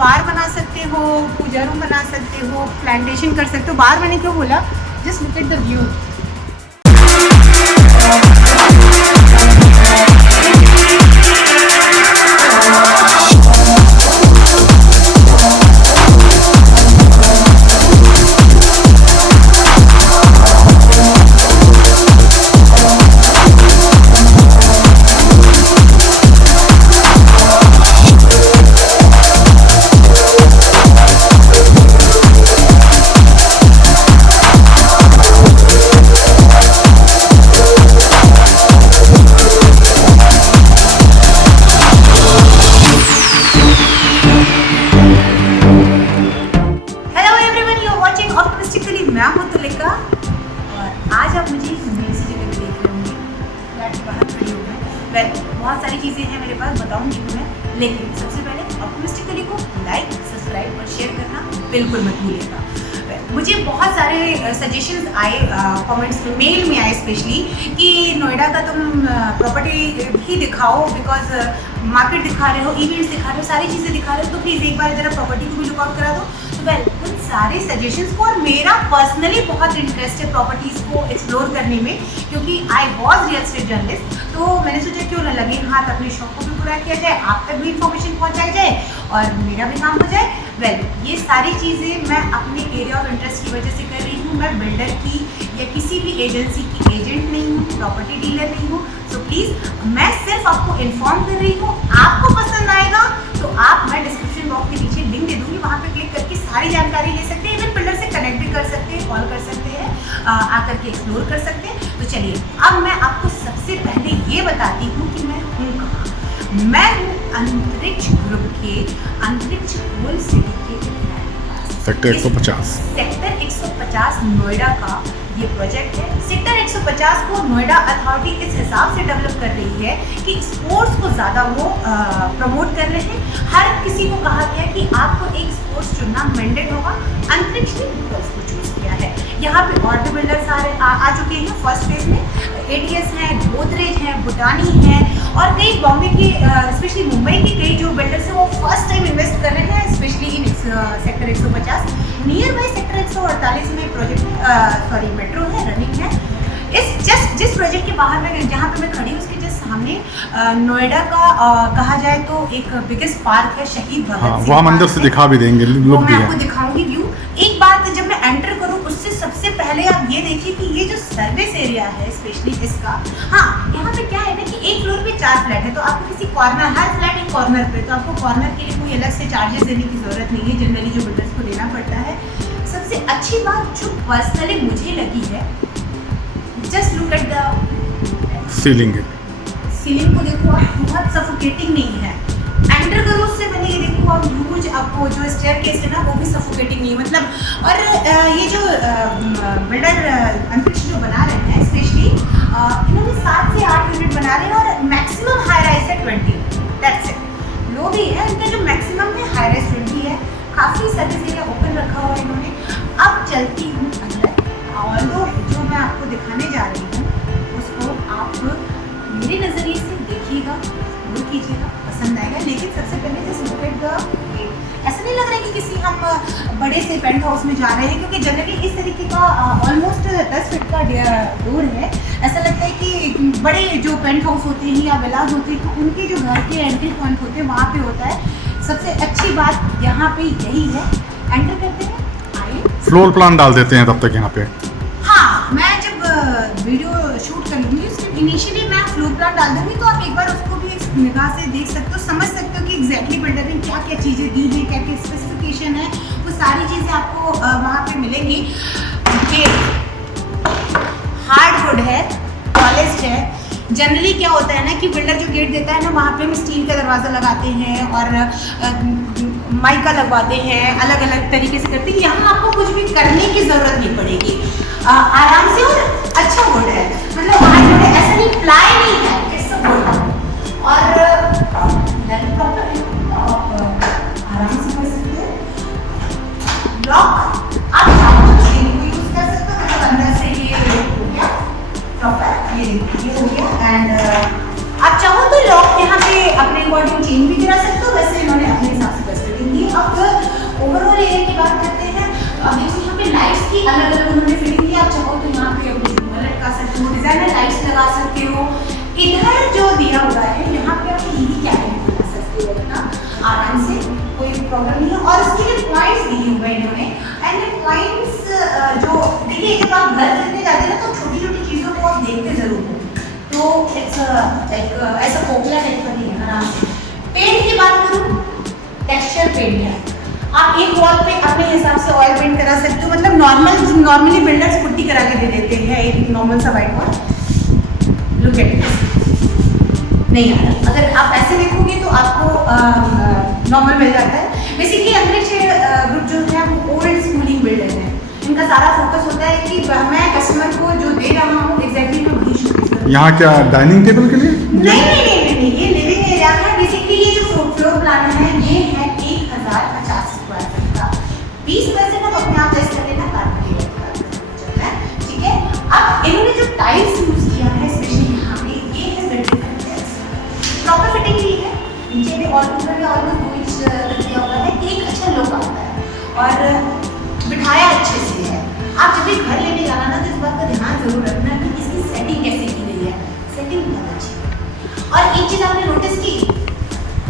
बार बना सकते हो, पूजा रूम बना सकते हो, प्लांटेशन कर सकते हो। बार मैंने क्यों बोला, just look at the view. बहुत सारी चीज़ें हैं मेरे पास, बताऊंगी तुम्हें, लेकिन सबसे पहले ऑप्टिमिस्टिकली को लाइक, सब्सक्राइब और शेयर करना बिल्कुल मत भूलिएगा। मुझे बहुत सारे सजेशंस आए कमेंट्स में, मेल में आए स्पेशली, कि नोएडा का तुम प्रॉपर्टी ही दिखाओ, बिकॉज मार्केट दिखा रहे हो, इवेंट्स दिखा रहे हो, सारी चीज़ें दिखा रहे हो, तो प्लीज़ एक बार ज़रा प्रॉपर्टी को भी लुकआउट करा दो। तो वेल, उन सारे सजेशंस को, और मेरा पर्सनली बहुत इंटरेस्ट है प्रॉपर्टीज़ को एक्सप्लोर करने में, क्योंकि I was real estate journalist, तो मैंने सोचा क्यों ना लगे हाथ अपने शौक को भी पूरा किया जाए, आप तक भी इंफॉर्मेशन पहुंचाई जाए और मेरा भी काम हो जाए। वेल, ये सारी चीज़ें मैं अपने एरिया ऑफ इंटरेस्ट की वजह से कर रही हूँ। मैं बिल्डर की या किसी भी एजेंसी की एजेंट नहीं हूँ, प्रॉपर्टी डीलर नहीं हूँ। सो प्लीज़, मैं सिर्फ आपको इन्फॉर्म कर रही हूँ। आपको पसंद आएगा तो मैं डिस्क्रिप्शन बॉक्स के नीचे लिंक दे दूँगी, वहाँ पे क्लिक करके सारी जानकारी ले सकते हैं। इवन बिल्डर से कनेक्ट भी कर सकते हैं, कॉल कर सकते हैं, आकर के एक्सप्लोर कर सकते हैं। तो चलिए, अब मैं आपको सबसे पहले ये बताती हूँ कि मैं हूँ कहाँ। मैं हूँ अंतरिक्ष ग्रुप के अंतरिक्ष गोल्ड सिटी के सेक्टर 150। सेक्टर 150 नोएडा का ये प्रोजेक्ट है। सेक्टर 150 को नोएडा अथॉरिटी इस हिसाब से डेवलप कर रही है कि स्पोर्ट्स को ज़्यादा वो प्रमोट कर रहे हैं। हर किसी को कहा गया कि आपको एक स्पोर्ट्स चुनना मैंडेट होगा। अंतरिक्ष ने गोल्फ को चूज़ किया है। यहाँ पे और भी बिल्डर्स आ चुके हैं फर्स्ट फेज में। एटीएस हैं, गोदरेज हैं, भूटानी हैं, और कई बॉम्बे के, स्पेशली मुंबई के कई जो बिल्डर्स हैं वो फर्स्ट टाइम इन्वेस्ट कर रहे हैं, specially in sector 150। Near by sector 148 में प्रोजेक्ट मेट्रो है, रनिंग है। जिस प्रोजेक्ट के बाहर में जहाँ पे मैं खड़ी हूँ उसके जस्ट सामने नोएडा का कहा जाए तो एक बिगेस्ट पार्क है, शहीद भगत सिंह। वो हम अंदर से दिखा भी देंगे, वो मैं आपको दिखाऊंगी व्यू। एक बात, जब मैं एंटर करूँ उससे सबसे पहले आप ये देखिए कि ये जो सर्विस एरिया है स्पेशली इसका, हाँ, यहाँ पे क्या है ना कि एक फ्लोर पे 4 फ्लैट है, तो आपको किसी कॉर्नर, हर फ्लैट एक कॉर्नर पे, तो आपको कॉर्नर के लिए कोई अलग से चार्जेस देने की जरूरत नहीं है, जनरली जो बिल्डर्स को देना पड़ता है। सबसे अच्छी बात जो पर्सनली मुझे लगी है, just look at the ceiling को देखो आप, बहुत सफोकेटिंग नहीं है। एंटर करो उससे पहले ये देखो आप, ह्यूज आपको जो स्टेयरकेस है ना वो भी सफोकेटिंग नहीं है, मतलब। और ये जो बिल्डर अंतरिक्ष जो बना रहे हैं स्पेशली, इन्होंने 7 से 8 यूनिट बना रहे हैं, और मैक्सिमम हाई राइज है 20, दैट्स इट। लो भी है, इनका जो मैक्सिमम है हाई राइज 20 है। काफ़ी सर्विस एरिया ओपन रखा हुआ है इन्होंने। अब चलती हूँ अंदर, और जो मैं आपको दिखाने जा रही हूँ उसको आप मेरे नज़रिए से देखिएगा, वो कीजिएगा, पसंद आएगा। लेकिन सबसे पहले just look at the gate. ऐसा नहीं लग रहा है कि किसी हम बड़े से पेंट हाउस में जा रहे हैं, क्योंकि जनरली इस तरीके का ऑलमोस्ट 10 फीट का डोर है। ऐसा लगता है कि बड़े जो पेंट हाउस होते हैं या विलास होते हैं, तो उनके जो घर के एंट्री पॉइंट होते हैं वहाँ पे होता है। सबसे अच्छी बात यहाँ पे यही है। एंटर करते हैं, आइए। फ्लोर प्लान डाल देते हैं तब तक यहाँ पे। हाँ, मैं जब वीडियो शूट कर लूँगी उसके इनिशियली मैं फ्लोर प्लान डाल दूँगी, तो आप एक बार उसको भी निगाह से देख सकते हो, समझ सकते हो कि एग्जैक्टली बिल्डर ने क्या क्या चीज़ें दी हैं, क्या क्या स्पेसिफिकेशन है, वो सारी चीज़ें आपको वहाँ पे मिलेंगी। ये हार्डवुड है, पॉलिश्ड है। जनरली क्या होता है ना कि बिल्डर जो गेट देता है ना, वहाँ पे हम स्टील का दरवाज़ा लगाते हैं और माइका लगवाते हैं, अलग अलग तरीके से करते हैं। यहाँ आपको कुछ भी करने की ज़रूरत नहीं पड़ेगी, आराम से। और अच्छा वुड है, मतलब हार्डवुड है, ऐसा नहीं प्लाई नहीं है, इट्स अ वुड। और प्रॉपर आराम से कर सकते हैं। लॉक आप चाहो तो यूज़ कर सकते हो, मतलब अंदर से ये हो गया प्रॉपर, ये हो गया। एंड आप चाहो तो लॉक यहाँ पे अपने अकॉर्डिंग चेंज भी करा सकते हो, वैसे इन्होंने अपने हिसाब से कर सकते हैं। अब आराम से, कोई प्रॉब्लम नहीं है। और इसके लिए पॉइंट्स दिए हुए हैं इन्होंने, एंड ये पॉइंट्स जो देखिए जब आप घर खरीदने जाते हैं ना तो छोटी छोटी चीज़ों को आप देखते ज़रूर हो, तो इट्स ऐसा पोपला टाइप का नहीं है, आराम से। पेंट की बात करूँ, टेक्सचर पेंट है, आप एक वॉल पे अपने हिसाब से ऑयल पेंट करा सकते हो, मतलब नॉर्मली बिल्डर्स पुट्टी करा के दे देते हैं एक नॉर्मल सा white wall. Look at this, नहीं आ रहा, अगर आप ऐसे देखोगे तो आपको नॉर्मल मिल जाता है। बेसिकली अंतरिक्ष ग्रुप जो है वो ओल्ड स्कूलिंग बिल्डर है, इनका सारा फोकस होता है कि मैं कस्टमर को जो दे रहा हूँ एग्जैक्टली मैं वही शूट करूँ। यहाँ क्या डाइनिंग टेबल के लिए? नहीं, ये लिविंग एरिया है। बेसिकली ये जो फ्लोर प्लान है ये है 1050 स्क्वायर फीट का। 20% आप अपने आप टेस्ट कर लेना, चल रहा है, ठीक है। अब इन्होंने जो टाइल्स यूज किया है स्पेशली यहाँ पे, ये है वेट्रिफाइड टाइल्स, प्रॉपर फिटिंग भी है, नीचे भी ऑलमोस्ट 2 इंच दिया हुआ है, एक अच्छा लुक आता है और बिठाया अच्छे से है। आप जब भी घर लेने जाना ना तो इस बात का ध्यान जरूर रखना कि इसकी सेटिंग कैसे की गई है, सेटिंग बहुत अच्छी है। और एक चीज़ आपने नोटिस की,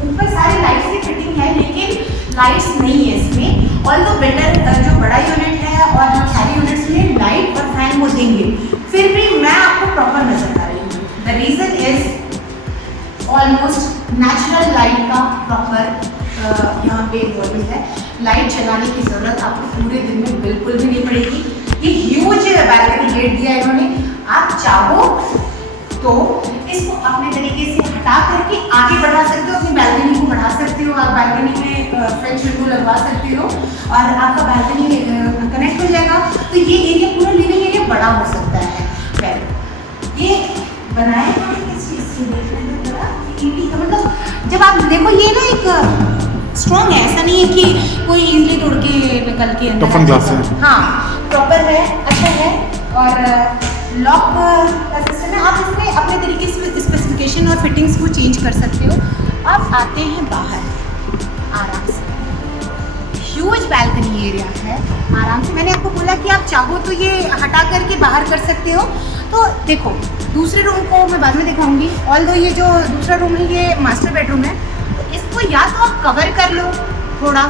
ऊपर सारी लाइट्स की फिटिंग है लेकिन लाइट्स नहीं है इसमें। ऑल्दो बिल्डर जो बड़ा यूनिट है और जो सारे यूनिट्स में लाइट और फैन वो देंगे, फिर भी मैं आपको प्रॉपर नजर आ रही हूँ। The reason is almost natural light का प्रॉपर यहाँ पे इन्वॉल्वमेंट है। लाइट जलाने की ज़रूरत आपको पूरे दिन में बिल्कुल भी नहीं पड़ेगी। ये ह्यूज बैल्कनी गेट दिया है इन्होंने, आप चाहो तो इसको अपने तरीके से हटा करके आगे बढ़ा सकते हो, अपनी बैल्कनी को बढ़ा सकते हो, आप बैल्कनी में फ्रेंच विंडो लगवा सकते हो और आपका बैल्कनी कनेक्ट हो जाएगा, तो ये एरिया पूरा लिविंग एरिया बड़ा हो सकता है। वेल ये बनाया है किस चीज़ से, देखने का मतलब जब आप देखो ये ना एक स्ट्रॉन्ग है, ऐसा नहीं है कि कोई इजीली तोड़ के निकल के अंदर टफन ग्लास है। हाँ प्रॉपर है, अच्छा है। और लॉक का सिस्टम है, आप इसमें अपने तरीके से स्पेसिफिकेशन और फिटिंग्स को चेंज कर सकते हो। अब आते हैं बाहर, आराम से ह्यूज बैल्कनी एरिया है, आराम से। मैंने आपको बोला कि आप चाहो तो ये हटा करके बाहर कर सकते हो। तो देखो दूसरे रूम को मैं बाद में दिखाऊंगी, ऑल्दो ये जो दूसरा रूम है ये मास्टर बेडरूम है, तो इसको या तो आप कवर कर लो थोड़ा,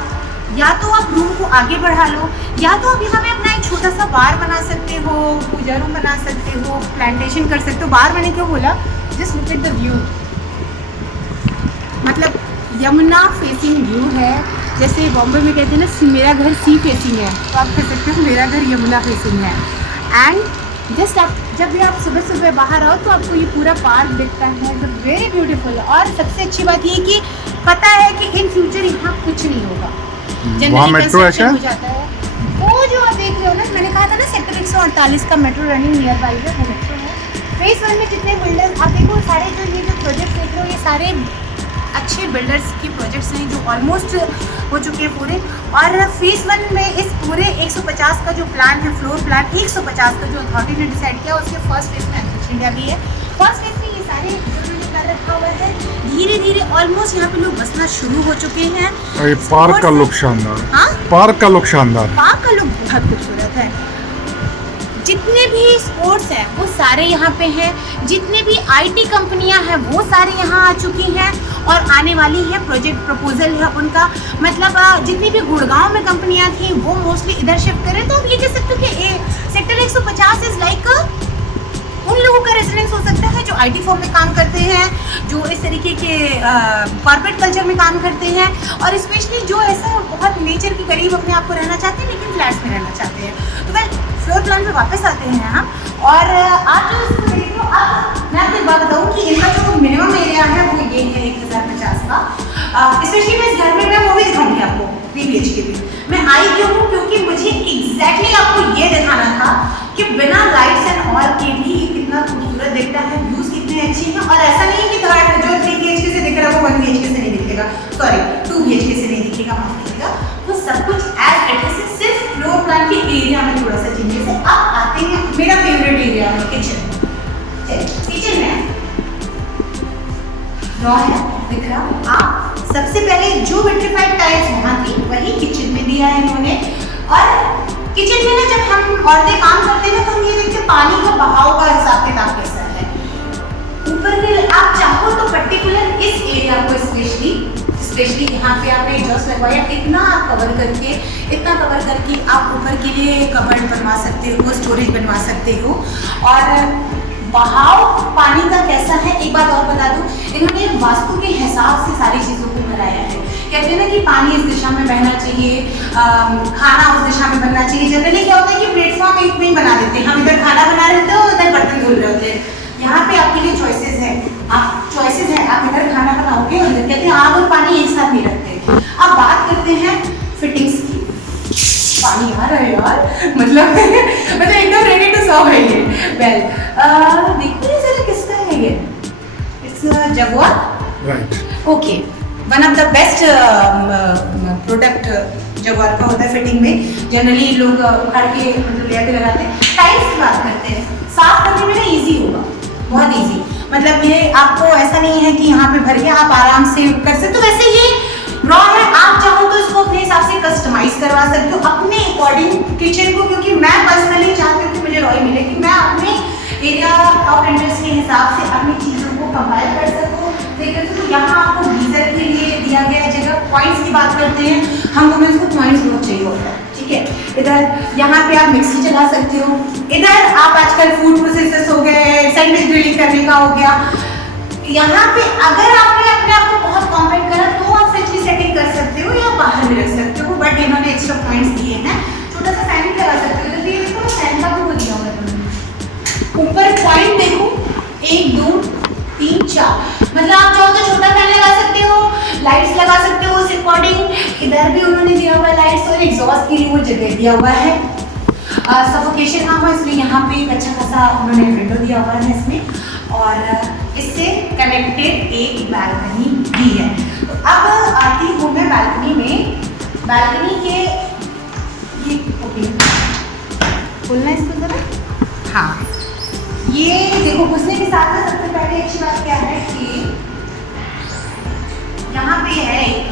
या तो आप रूम को आगे बढ़ा लो, या तो आप यहाँ पे अपना एक छोटा सा बार बना सकते हो, पूजा रूम बना सकते हो, प्लांटेशन कर सकते हो। बार मैंने क्यों बोला, just look at the view, मतलब यमुना फेसिंग व्यू है। जैसे बॉम्बे में कहते हैं ना मेरा घर सी फेसिंग है, तो आप कह सकते हो मेरा घर यमुना फेसिंग है। एंड जस्ट आप जब भी आप सुबह सुबह बाहर आओ तो आपको ये पूरा पार्क दिखता है, तो वेरी ब्यूटीफुल। और सबसे अच्छी बात ये कि पता है कि इन फ्यूचर यहाँ कुछ नहीं होगा, वहाँ मेट्रो है क्या? हो जाता है वो जो आप देख रहे हो ना, मैंने कहा था ना सेक्टर 148 का मेट्रो रनिंग नियर बाई है, वो मेट्रो है। फेज 1 में जितने बिल्डर्स आप देखो, सारे जो ये जो प्रोजेक्ट देख रहे हो ये सारे अच्छे बिल्डर्स की प्रोजेक्ट्स हैं जो ऑलमोस्ट हो चुके हैं पूरे। और फेज 1 में इस पूरे 150 का जो प्लान है, फ्लोर प्लान 150 का जो अथॉरिटी ने डिसाइड किया, उसके फर्स्ट फेज में अंतरिक्ष इंडिया भी है। फर्स्ट फेज में ये सारे कर रखा हुआ है, धीरे धीरे ऑलमोस्ट यहाँ पे लोग बसना शुरू हो चुके हैं। और ये पार्क का लुक शानदार, हाँ पार्क का लुक शानदार, पार्क का लुक बहुत खूबसूरत है। जितने भी स्पोर्ट्स हैं वो सारे यहाँ पे हैं, जितने भी आईटी कंपनियां हैं वो सारे यहाँ आ चुकी हैं और आने वाली है। प्रोजेक्ट प्रपोजल है उनका, मतलब जितनी भी गुड़गांव में कंपनियां थी वो मोस्टली इधर शिफ्ट करें। तो आप ये कह सकते हो कि सेक्टर 150 इज लाइक उन लोगों का रेजिडेंस हो सकता है जो आईटी फॉर्म में काम करते हैं, जो इस तरीके के कॉर्पोरेट कल्चर में काम करते हैं, और स्पेशली जो ऐसा बहुत नेचर के करीब अपने आप को रहना चाहते हैं लेकिन फ्लैट्स में रहना चाहते हैं। तो वेल फ्लोर प्लान पे वापस आते हैं हम, और आप जो इसको देख लो, अब मैं आपको एक बात बताऊँ कि इनका जो मिनिमम एरिया है वो ये है 1050 का। स्पेशली मैं इस घर में मैं वो भी दिखाऊंगी आपको 3 BHK भी। मैं आई क्यों हूँ, क्योंकि मुझे एग्जैक्टली आपको ये दिखाना था कि बिना लाइट्स एंड ऑल के भी कितना खूबसूरत दिखता है, व्यूज कितने अच्छे हैं। और ऐसा नहीं है कि जो 3 BHK से दिख रहा है वो 1 BHK से नहीं दिखेगा, सॉरी 2 BHK से नहीं दिखेगा, माफ कीजिएगा। तो सब कुछ एज इट इज, सिर्फ फ्लोर प्लान के एरिया में थोड़ा सा चेंजेस है। अब आते हैं मेरा फेवरेट एरिया है किचन। किचन में रॉ है, दिख रहा आप सबसे पहले जो विट्रिफाइड टाइल्स वहाँ थी वही किचन में दिया है इन्होंने। और किचन में ना जब हम औरतें काम करते हैं ना तो हम ये देखते हैं पानी का बहाव का हिसाब किताब कैसा है। ऊपर के आप चाहो तो पर्टिकुलर इस एरिया को स्पेशली स्पेशली यहाँ पे आपने एग्जॉस्ट लगवाया, इतना कवर करके आप ऊपर के लिए कबर्ड बनवा सकते हो, स्टोरेज बनवा सकते हो। और बहाव पानी का कैसा है एक बात और बता दूं, इन्होंने वास्तु के हिसाब से सारी चीज़ों को बनाया है। कहते हैं ना कि पानी इस दिशा में बहना चाहिए, खाना उस दिशा में बनना चाहिए। जनरली क्या होता है कि प्लेटफॉर्म एक में ही बना देते हैं, हम इधर खाना बना रहे होते हैं और उधर बर्तन धुल रहे होते हैं। यहाँ पे आपके लिए चॉइसेस है, आप इधर खाना बनाओगे और इधर कहते हैं आग और पानी एक साथ नहीं रखते। अब बात करते हैं फिटिंग्स की। पानी आ रहा है यार, मतलब एकदम रेडी टू सर्व है ये। वेल देखिए जरा किसका है ये, it's Jaguar, right. Okay. One of the best product Jaguar का होता है फिटिंग में। जनरली लोग उखाड़ के मतलब ले आके लगाते हैं। टाइल्स की बात करते हैं, साफ करने में ना ईजी होगा, बहुत ईजी। मतलब ये आपको ऐसा नहीं है कि यहाँ पे भर के आप आराम से कर सकते हो। वैसे ये रॉ है, आप चाहो तो इसको अपने हिसाब से कस्टमाइज करवा सकते हो अपने अकॉर्डिंग किचन को, क्योंकि मैं पर्सनली चाहती हूँ कि मुझे रॉ ही मिले, कि मैं अपने एरिया ऑफ इंटरेस्ट के हिसाब से अपनी चीज़ों को कंपाइल कर सकूँ। तो यहाँ आपको गीजर के लिए दिया गया है जगह। पॉइंट्स की बात करते हैं, हम वुमेन्स को पॉइंट्स बहुत चाहिए होता है, ठीक है। इधर यहाँ पे आप मिक्सी चला सकते हो, इधर आप आजकल फूड प्रोसेसर्स हो गए, सैंडविच ग्रिलिंग करने का हो गया। यहाँ पे अगर आपने अपने आप को बहुत कॉम्पैक्ट करा तो आप फ्रिज की सेटिंग कर सकते हो या बाहर भी रख सकते हो, बट इन्होंने एक्स्ट्रा पॉइंट्स दिए हैं। छोटा सा फैन भी लगा सकते हो, तो ये देखो फैन का भी वो दिया हुआ है। ऊपर पॉइंट देखो, 1 2 3 4, मतलब आप चाहो तो छोटा फैन लगा सकते हो, लाइट्स लगा सकते हो उस अकॉर्डिंग। इधर भी उन्होंने दिया हुआ है लाइट्स, और एग्जॉस्ट के लिए वो जगह दिया हुआ है। सफोकेशन ना हो इसलिए यहाँ पे एक अच्छा खासा उन्होंने विंडो दिया हुआ है इसमें, और इससे कनेक्टेड एक बैल्कनी भी है। तो अब आती हूँ मैं बैल्कनी में। बैल्कनी के ये ओके खोलना इसको जरा, हाँ ये देखो घुसने के साथ में सबसे पहले अच्छी बात क्या है कि यहाँ पे है एक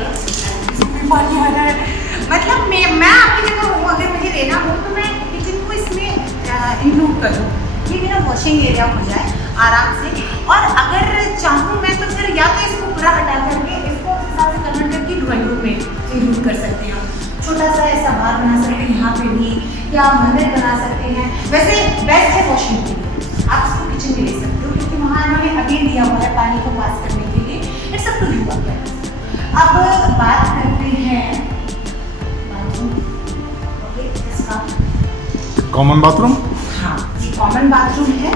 पानी वाला है। मतलब मैं आपकी जगह हूँ, अगर मुझे लेना हो तो मैं किचन को इसमें इंक्लूड करूँ, ये मेरा वॉशिंग एरिया हो जाए आराम से। और अगर चाहूँ मैं तो फिर या तो इसको पूरा हटा करके इसको उस हिसाब से कन्वर्ट करके ड्राइंग रूम में इंक्लूड कर सकते हैं। छोटा सा ऐसा बार बना सकते हैं यहाँ पे भी, या मंदिर बना सकते हैं। वैसे बेस्ट है वॉशिंग के लिए, आप इसको किचन में ले सकते हो, क्योंकि वहाँ इन्होंने अभी दिया हुआ है पानी को पास करने के लिए। It's up to you. अब बात करते हैं बाथरूम, ओके, इसका कॉमन बाथरूम, हाँ ये कॉमन बाथरूम है,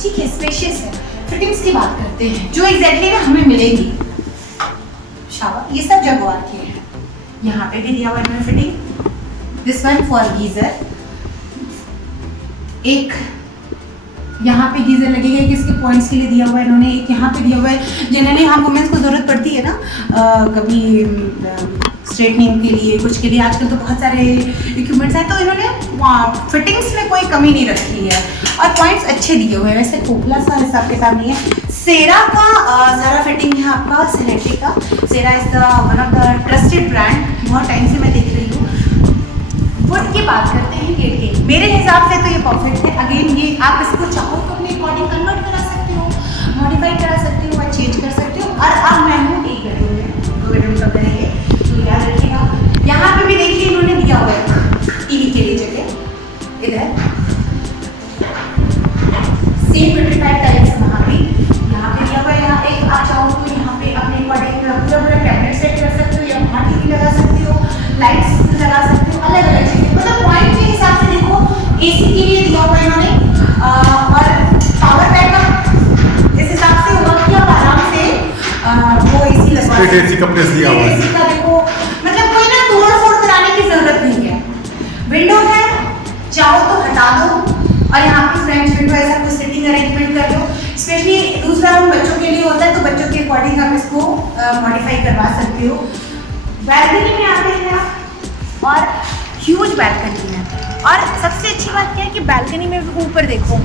ठीक है, स्पेशियस है। फिटिंग्स की बात करते हैं जो एग्जैक्टली में हमें मिलेगी। शावर ये सब जगुआर के हैं, यहाँ पे भी दिया हुआ है fitting. This one for geyser, एक यहाँ पे गीजर लगेगा, एक इसके पॉइंट्स के लिए दिया हुआ है इन्होंने, एक यहाँ पे दिया हुआ है। जनरली हम वुमेन्स को ज़रूरत पड़ती है ना कभी स्ट्रेटनिंग के लिए, कुछ के लिए, आजकल तो बहुत सारे इक्विपमेंट्स हैं, तो इन्होंने फिटिंग्स में कोई कमी नहीं रखी है और पॉइंट्स अच्छे दिए हुए हैं। वैसे खोखला सा हिसाब किताब नहीं है। सेरा का सारा फिटिंग है आपका, सेनेटरी का। Cera is the one of the trusted brand, बहुत टाइम से मैं देख रही हूँ। वुड की बात करते हैं गेट की, मेरे हिसाब से तो ये परफेक्ट है। अगेन ये आप इसको चाहो तो अपने अकॉर्डिंग कन्वर्ट करा सकते हो, मॉडिफाई करा सकते हो और चेंज कर सकते हो। और अब मैं हूँ एक बेडरूम में, 2 बेडरूम का करेंगे तो याद रखिएगा। यहाँ पे भी देखिए इन्होंने दिया हुआ है टीवी के लिए जगह, इधर सेम 25 टाइल्स वहाँ पे यहाँ पे दिया हुआ है। यहाँ एक आप चाहो तो यहाँ पे अपने अकॉर्डिंग पूरा कैबिनेट सेट कर सकते हो, या वहाँ टीवी लगा सकते हो, लाइट्स लगा सकते हो, अलग अलग चीजें। मतलब पॉइंट के हिसाब से देखो, एसी के लिए दिया हुआ है इन्होंने, और पावर बैकअप इस हिसाब से हुआ कि आप आराम से वो एसी लगवा सकते हो। एसी का प्लेस दिया हुआ है। एसी का देखो, मतलब कोई ना तोड़ फोड़ कराने की जरूरत नहीं है। विंडो है, चाहो तो हटा दो और यहाँ पे फ्रेंच विंडो ऐसा कुछ सेटिंग अरेंजमेंट कर दो। स्पेशली दूसरा रूम बच्चों के लिए होता है, तो बच्चों के अकॉर्डिंग आप इसको मॉडिफाई करवा सकते हो। बैल्कनी में आते हैं आप, और ह्यूज बैल्कनी है। और सबसे अच्छी बात क्या है कि बैल्कनी में भी ऊपर देखो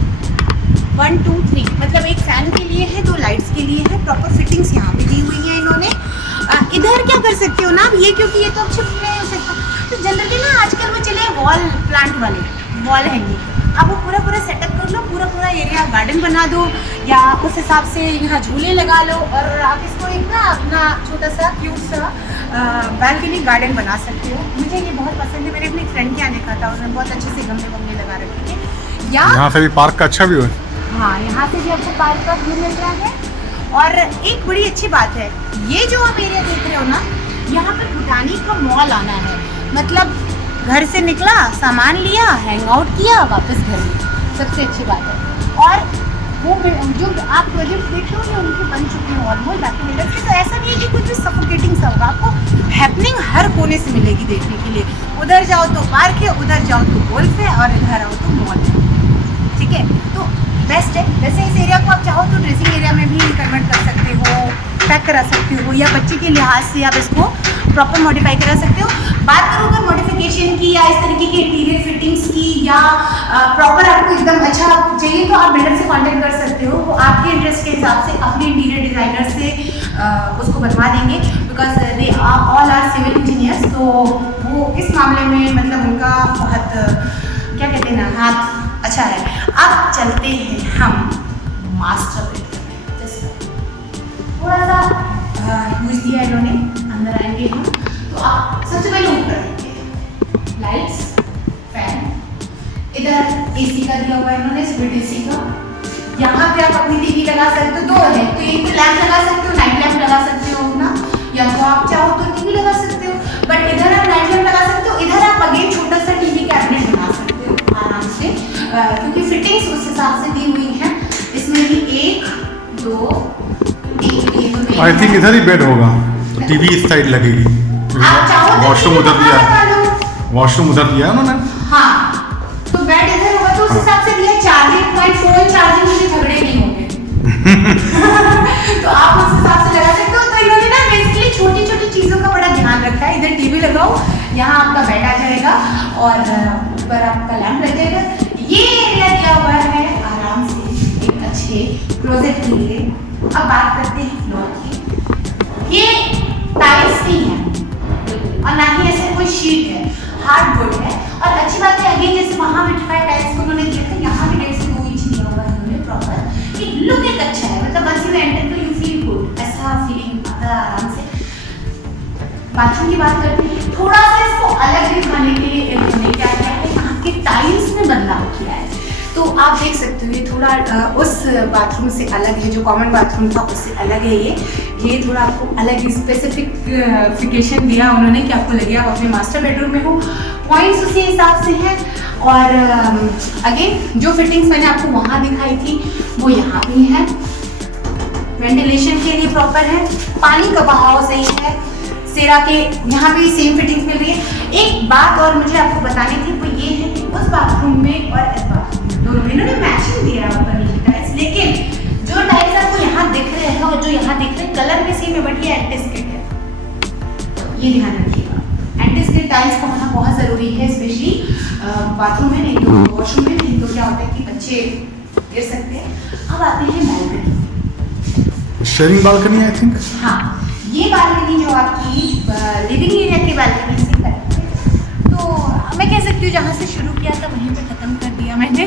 1 2 3, मतलब एक फैन के लिए है, 2 लाइट्स के लिए है। प्रॉपर फिटिंग्स यहाँ पे दी हुई है इन्होंने। इधर क्या कर सकते हो ना आप, ये क्योंकि ये तो अब शिफ्ट नहीं हो सकता, तो जनरली ना आजकल वो चले वॉल प्लांट वाले, वॉल हैंगिंग, आप वो पूरा सेटअप कर लो, पूरा एरिया गार्डन बना दो, या उस हिसाब से यहाँ झूले लगा लो, और आप इसको एक ना अपना छोटा सा क्यूट सा बालकनी गार्डन बना सकते हो। मुझे ये बहुत पसंद है, मैंने अपनी फ्रेंड के यहाँ देखा था, उसने बहुत अच्छे से गमले लगा रखे थे। यहाँ से भी पार्क का अच्छा व्यू है। हाँ, यहाँ से भी आपको पार्क का व्यू मिल रहा है। और एक बड़ी अच्छी बात है, ये जो आप एरिया देख रहे हो ना, यहाँ पे भूटानी का मॉल आना है, मतलब घर से निकला, सामान लिया, हैंग आउट किया, वापस घर में। सबसे अच्छी बात है। और वो जो आप प्रोजेक्ट देख रहे हो ये उनके बन चुके हैं ऑलमोस्ट बाकी मिनट के, तो ऐसा नहीं है कि कुछ भी सफोकेटिंग सा होगा, आपको हैपनिंग हर कोने से मिलेगी देखने के लिए। उधर जाओ तो पार्क है, उधर जाओ तो गोल्फ है, और इधर आओ तो मॉल है। ठीक है, तो बेस्ट है। वैसे इस एरिया को आप चाहो तो ड्रेसिंग एरिया में भी कन्वर्ट कर सकते हो, पैक करा सकते हो, या बच्चे के लिहाज से आप इसको प्रॉपर मॉडिफाई करा सकते हो। बात करूँ अगर मॉडिफिकेशन की या इस तरीके की इंटीरियर फिटिंग्स की, या प्रॉपर आपको एकदम अच्छा चाहिए, तो आप बिल्डर से कांटेक्ट कर सकते हो। वो आपके इंटरेस्ट के हिसाब से अपने इंटीरियर डिज़ाइनर से उसको बनवा देंगे, because they all are civil engineers. तो वो इस मामले में मतलब उनका बहुत क्या कहते हैं ना, हाथ अच्छा है। अब चलते हैं हम मास्टर बेडरूम में। थोड़ा सा यूज दिया इन्होंने, अंदर आएंगे हम तो आप सबसे पहले ऊपर देखिए, लाइट्स, फैन, इधर एसी का दिया हुआ है इन्होंने, स्प्लिट एसी का। यहाँ पे आप अपनी टीवी लगा सकते हो, दो है, तो एक तो लैंप लगा सकते हो, नाइट लैंप लगा सकते हो अपना, या तो आप चाहो तो टीवी लगा सकते हो, बट इधर आप नाइट लैंप लगा सकते हो। इधर आप अगेन छोटा सा टीवी कैबिनेट बना सकते हो आराम से, क्योंकि फिटिंग्स उस हिसाब से दी हुई है। इसमें भी 1 2 3 आई थिंक इधर ही बेड होगा, तो टीवी इस साइड लगेगी। वॉशरूम उधर दिया, वॉशरूम उधर दिया उन्होंने। हाँ, तो बेड इधर होगा, तो उस हिसाब से दिया। चार्जिंग पॉइंट, फोन चार्जिंग में झगड़े नहीं होंगे। तो आप उस हिसाब से लगा सकते हो। तो इन्होंने ना बेसिकली छोटी छोटी चीजों का बड़ा ध्यान रखा है। इधर टीवी लगाओ, यहाँ आपका बेड आ जाएगा, और ऊपर आपका लैंप लग जाएगा। ये एरिया दिया हुआ है आराम से एक अच्छे क्लोजेट के लिए। अब बात करते हैं फ्लोर की। ये टाइल्स नहीं है और ना ही ऐसे कोई शीट है, हार्डवुड है। और अच्छी बात है अगेन, जैसे वहाँ विट्रिफाइड टाइल्स को उन्होंने दिया था, यहाँ भी 1.5 से 2 इंच दिया हुआ है उन्होंने प्रॉपर। ये लुक एक अच्छा है, मतलब वंस यू एंटर तो यू फील गुड, ऐसा फीलिंग आता है आराम से। बाथरूम की बात करते हैं, थोड़ा सा इसको अलग दिखाने के लिए इन्होंने क्या किया है, यहाँ के टाइल्स में बदलाव किया है। तो आप देख सकते हो ये थोड़ा उस बाथरूम से अलग है, जो कॉमन बाथरूम था उससे अलग है। ये थोड़ा आपको अलग स्पेसिफिकेशन दिया उन्होंने कि आपको लगे आप अपने मास्टर बेडरूम में हो। पॉइंट्स उसी हिसाब से हैं। और अगेन जो फिटिंग्स मैंने आपको वहाँ दिखाई थी वो यहाँ भी है। वेंटिलेशन के लिए प्रॉपर है, पानी का बहाव सही है, सेरा के यहाँ भी सेम फिटिंग्स मिल रही है। एक बात और मुझे आपको बतानी थी, वो ये है कि उस बाथरूम में और इस बाथरूम में दोनों में इन्होंने मैचिंग दिया है ऊपर नीचे टाइल्स, लेकिन जो टाइल्स आपको यहाँ दिख रहे हैं और जो यहाँ दिख रहे हैं कलर में सेम है, बट ये एंटी-स्किड है, तो ये ध्यान रखिएगा। एंटी-स्किड टाइल्स का होना बहुत ज़रूरी है, स्पेशली बाथरूम में, नहीं तो वॉशरूम में, नहीं तो क्या होता है कि बच्चे गिर सकते हैं। अब आते हैं balcony, sharing balcony I think. हाँ, ये बालकनी जो आपकी लिविंग एरिया की बालकनी से कनेक्ट है, तो मैं कह सकती हूँ जहाँ से शुरू किया था वहीं पे ख़त्म कर दिया मैंने।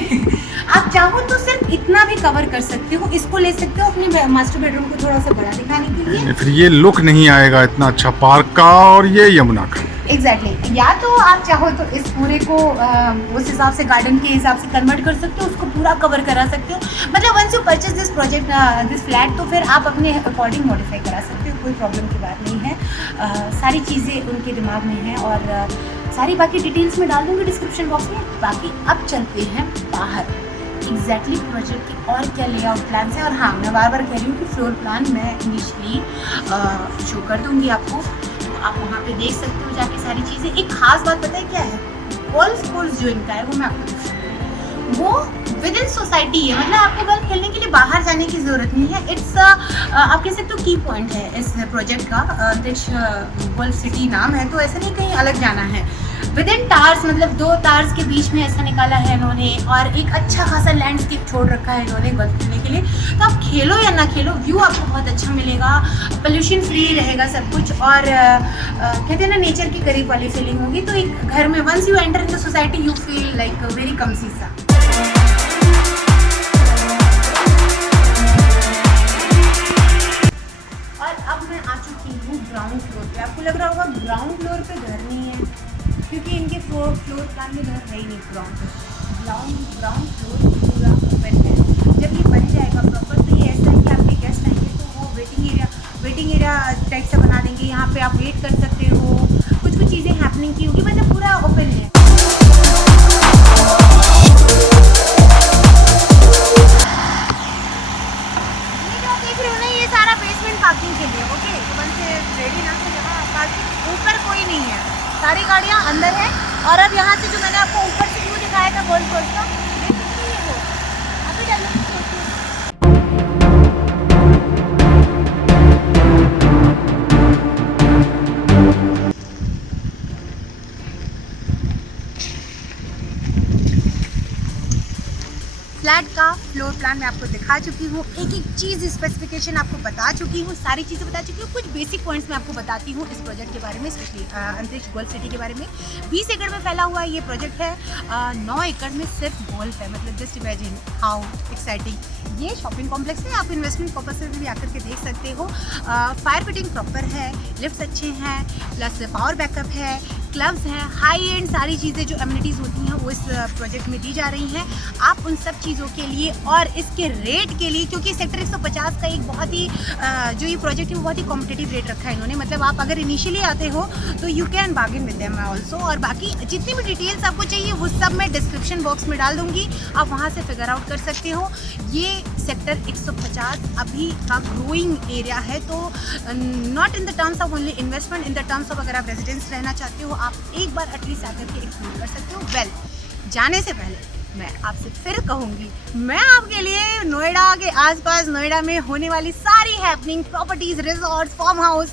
आप चाहो तो सिर्फ इतना भी कवर कर सकते हो, इसको ले सकते हो अपने मास्टर बेडरूम को थोड़ा सा बड़ा दिखाने के लिए। फिर ये लुक नहीं आएगा इतना अच्छा पार्क का और ये यमुना का। एग्जैक्टली, या तो आप चाहो तो इस पूरे को उस हिसाब से गार्डन के हिसाब से कन्वर्ट कर सकते हो, उसको पूरा कवर करा सकते हो। मतलब once you purchase this project, this flat, तो फिर आप अपने अकॉर्डिंग मॉडिफाई करा सकते हो, कोई प्रॉब्लम की बात नहीं है। सारी चीज़ें उनके दिमाग में हैं और सारी बाकी डिटेल्स में डाल दूँगी डिस्क्रिप्शन बॉक्स में। बाकी अब चलते हैं बाहर, एग्जैक्टली प्रोजेक्ट के और क्या लेआउट प्लान है। और हाँ, मैं बार बार कह रही हूँ कि फ्लोर प्लान मैं इनिशियली शो कर दूँगी आपको, आप वहाँ पे देख सकते हो जाके सारी चीज़ें। एक खास बात पता है क्या है, गोल्फ कोर्स जो इनका है वो मैं आपको दिखाऊंगी, वो विद इन सोसाइटी है, मतलब आपको गोल्फ खेलने के लिए बाहर जाने की ज़रूरत नहीं है। इट्स आप कह सकते हो की पॉइंट है इस प्रोजेक्ट का, गोल्फ सिटी नाम है, तो ऐसा नहीं कहीं अलग जाना है। विद इन टार्स, मतलब 2 टार्स के बीच में ऐसा निकाला है इन्होंने, और एक अच्छा खासा लैंडस्केप छोड़ रखा है इन्होंने गोल्फ खेलने के लिए। तो आप खेलो या ना खेलो, व्यू आपको बहुत अच्छा मिलेगा, पोल्यूशन फ्री रहेगा सब कुछ, और कहते हैं ना नेचर के करीब वाली फीलिंग होगी। तो एक घर में once you enter in the society you feel like very कम सा। आपको लग रहा होगा ग्राउंड फ्लोर पे घर नहीं है, क्योंकि इनके फ्लोर प्लान में घर है ही नहीं ग्राउंड फ्लोर पूरा ओपन है। जब ये बन जाएगा प्रॉपर तो ये ऐसा है कि आपके गेस्ट आएंगे तो वो वेटिंग एरिया टाइप से बना देंगे। यहाँ पे आप वेट कर सकते हो, कुछ चीज़ें हैपनिंग की होगी, मतलब पूरा ओपन है। ये जो देख रहे हो ना, ये सारा बेसमेंट पार्किंग के लिए। ओके, तो बन से रेडी ना, तो यहाँ पार्किंग ऊपर कोई नहीं है, सारी गाड़ियाँ अंदर है। और अब यहाँ से जो मैंने आपको ऊपर से व्यू दिखाया था गोल्फ कोर्स का, देख सकते हैं वो अभी डालो। फ्लैट का फ्लोर प्लान मैं आपको दिखा चुकी हूँ, एक एक चीज़ स्पेसिफिकेशन आपको बता चुकी हूँ, सारी चीज़ें बता चुकी हूँ। कुछ बेसिक पॉइंट्स मैं आपको बताती हूँ इस प्रोजेक्ट के बारे में, स्पेशली अंतरिक्ष गोल्फ सिटी के बारे में। 20 एकड़ में फैला हुआ ये प्रोजेक्ट है। 9 एकड़ में सिर्फ गोल्फ है, मतलब जस्ट इमेजिन हाउ एक्साइटिंग। ये शॉपिंग कॉम्प्लेक्स है, आप इन्वेस्टमेंट पर्पज से भी आकर के देख सकते हो। फायर फिटिंग प्रॉपर है, लिफ्ट्स अच्छे हैं, प्लस पावर बैकअप है, क्लब्स हैं, हाई एंड सारी चीज़ें जो एमिनिटीज़ होती हैं वो इस प्रोजेक्ट में दी जा रही हैं। आप उन सब चीज़ों के लिए और इसके रेट के लिए, क्योंकि सेक्टर 150 का एक बहुत ही जो ये प्रोजेक्ट है वो बहुत ही कॉम्पिटिटिव रेट रखा है इन्होंने। मतलब आप अगर इनिशियली आते हो तो you can bargain with them also. और बाकी जितनी भी डिटेल्स आपको चाहिए वो सब मैं डिस्क्रिप्शन बॉक्स में डाल दूँगी, आप वहाँ से फिगर आउट कर सकते हो। ये सेक्टर 150 अभी का ग्रोइंग एरिया है, तो not in the terms of only investment, in the terms of अगर आप रेजिडेंस रहना चाहते हो, आप एक बार एटलीस्ट आकर के एक्सप्लोर कर सकते हो। वेल, जाने से पहले मैं आपसे फिर कहूँगी, मैं आपके लिए नोएडा के आसपास, नोएडा में होने वाली सारी happening, properties, resorts, farmhouse,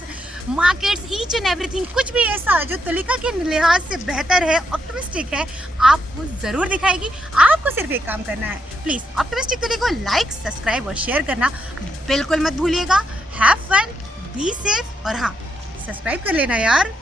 markets, each and everything, कुछ भी ऐसा जो तुलिका के लिहाज से बेहतर है, ऑप्टिमिस्टिक है, आपको ज़रूर दिखाएगी। आपको सिर्फ एक काम करना है, प्लीज़ ऑप्टिमिस्टिक तुलिका को लाइक, सब्सक्राइब और शेयर करना बिल्कुल मत भूलिएगा। हैव फन, बी सेफ, और हाँ, सब्सक्राइब कर लेना यार।